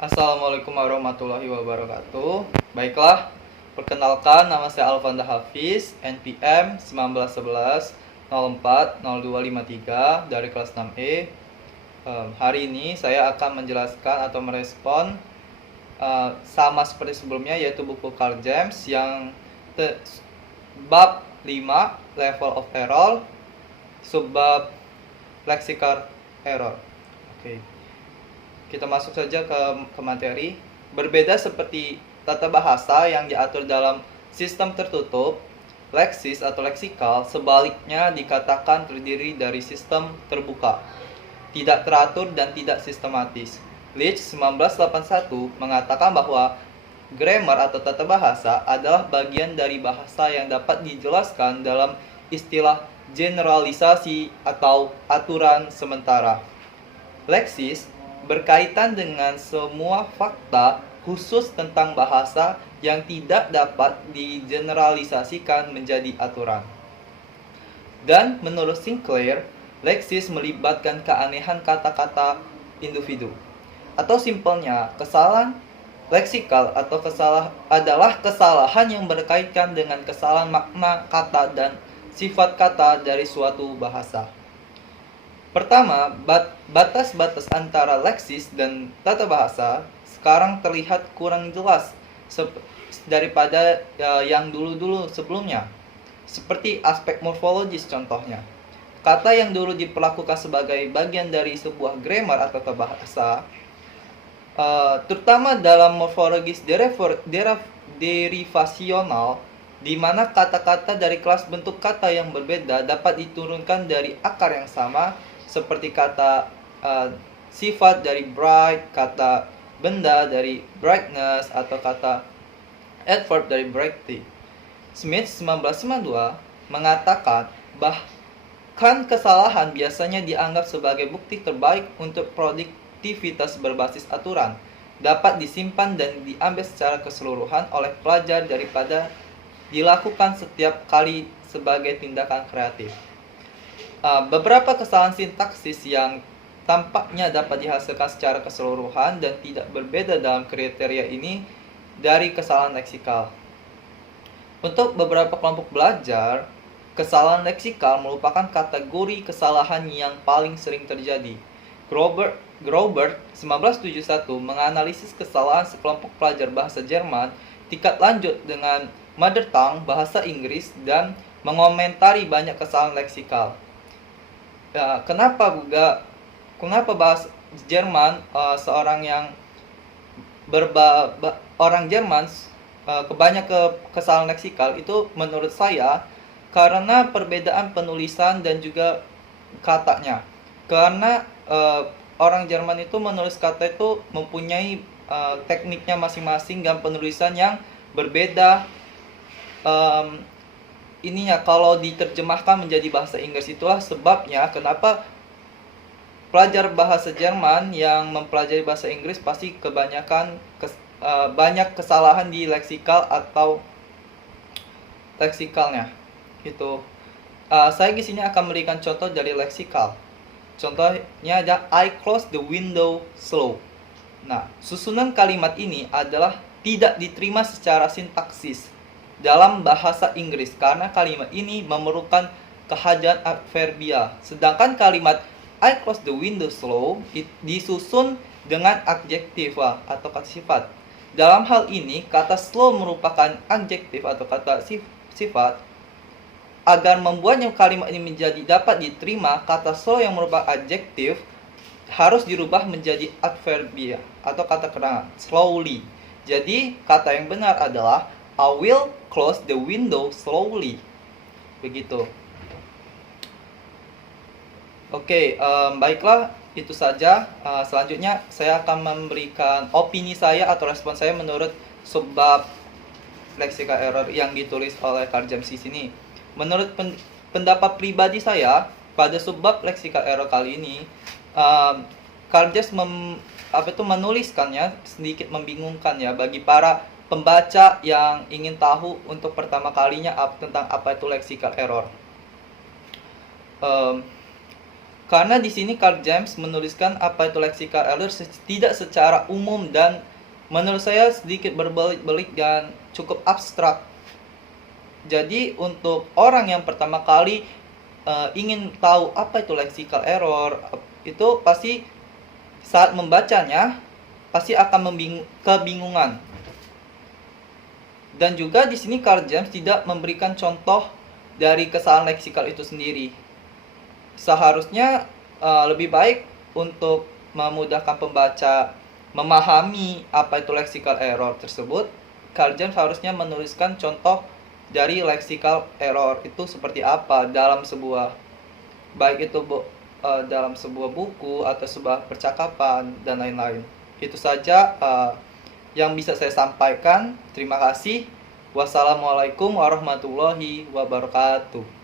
Assalamualaikum warahmatullahi wabarakatuh. Baiklah, perkenalkan nama saya Alfanda Hafiz, NPM 1911 04 0253 dari kelas 6E. Hari ini saya akan menjelaskan atau merespon sama seperti sebelumnya, yaitu buku Carl James yang bab 5 Level of Error, subbab Lexical Error. Oke. Kita masuk saja ke materi. Berbeda seperti tata bahasa yang diatur dalam sistem tertutup, leksis atau leksikal sebaliknya dikatakan terdiri dari sistem terbuka, tidak teratur dan tidak sistematis. Leach 1981 mengatakan bahwa grammar atau tata bahasa adalah bagian dari bahasa yang dapat dijelaskan dalam istilah generalisasi atau aturan sementara. Leksis berkaitan dengan semua fakta khusus tentang bahasa yang tidak dapat digeneralisasikan menjadi aturan. Dan menurut Sinclair, leksis melibatkan keanehan kata-kata individu. Atau simpelnya, kesalahan leksikal atau adalah kesalahan yang berkaitan dengan kesalahan makna kata dan sifat kata dari suatu bahasa. Pertama, batas-batas antara leksis dan tata bahasa sekarang terlihat kurang jelas daripada yang dulu-dulu sebelumnya. Seperti aspek morfologis contohnya. Kata yang dulu diperlakukan sebagai bagian dari sebuah grammar atau tata bahasa, terutama dalam morfologis derivasional, di mana kata-kata dari kelas bentuk kata yang berbeda dapat diturunkan dari akar yang sama, seperti kata sifat dari bright, kata benda dari brightness, atau kata adverb dari brightly. Smith 1992 mengatakan bahkan kesalahan biasanya dianggap sebagai bukti terbaik untuk produktivitas berbasis aturan, dapat disimpan dan diambil secara keseluruhan oleh pelajar daripada dilakukan setiap kali sebagai tindakan kreatif. Beberapa kesalahan sintaksis yang tampaknya dapat dihasilkan secara keseluruhan dan tidak berbeda dalam kriteria ini dari kesalahan leksikal. Untuk beberapa kelompok belajar, kesalahan leksikal merupakan kategori kesalahan yang paling sering terjadi. Graubert 1971 menganalisis kesalahan sekelompok pelajar bahasa Jerman tingkat lanjut dengan mother tongue bahasa Inggris dan mengomentari banyak kesalahan leksikal. Kenapa bahasa Jerman, seorang yang orang Jerman kebanyak kesalahan leksikal itu menurut saya karena perbedaan penulisan dan juga katanya. Karena orang Jerman itu menulis kata itu mempunyai tekniknya masing-masing dan penulisan yang berbeda. Kalau diterjemahkan menjadi bahasa Inggris, itulah sebabnya kenapa pelajar bahasa Jerman yang mempelajari bahasa Inggris pasti kebanyakan banyak kesalahan di leksikal atau leksikalnya. Saya di sini akan memberikan contoh dari leksikal. Contohnya ada I close the window slow. Nah, susunan kalimat ini adalah tidak diterima secara sintaksis dalam bahasa Inggris karena kalimat ini memerlukan kehadiran adverbia. Sedangkan kalimat I close the window slow disusun dengan adjektif atau kata sifat. Dalam hal ini, kata slow merupakan adjektif atau kata sifat. Agar membuatnya kalimat ini menjadi dapat diterima, kata slow yang merupakan adjektif harus dirubah menjadi adverbia atau kata keterangan slowly. Jadi, kata yang benar adalah I will close the window slowly. Begitu. Oke, baiklah, itu saja. Selanjutnya saya akan memberikan opini saya atau respon saya menurut subbab lexical error yang ditulis oleh Carl James di sini. Menurut pendapat pribadi saya, pada subbab lexical error kali ini, Carl James menuliskannya sedikit membingungkan ya bagi para pembaca yang ingin tahu untuk pertama kalinya tentang apa itu lexical error. Karena di sini Carl James menuliskan apa itu lexical error tidak secara umum dan menurut saya sedikit berbelit-belit dan cukup abstrak. Jadi untuk orang yang pertama kali ingin tahu apa itu lexical error, itu pasti saat membacanya pasti akan kebingungan. Dan juga di sini Carl James tidak memberikan contoh dari kesalahan leksikal itu sendiri. Seharusnya lebih baik untuk memudahkan pembaca memahami apa itu lexical error tersebut, Carl James harusnya menuliskan contoh dari lexical error itu seperti apa dalam sebuah, baik itu dalam sebuah buku atau sebuah percakapan dan lain-lain. Itu saja yang bisa saya sampaikan. Terima kasih. Wassalamualaikum warahmatullahi wabarakatuh.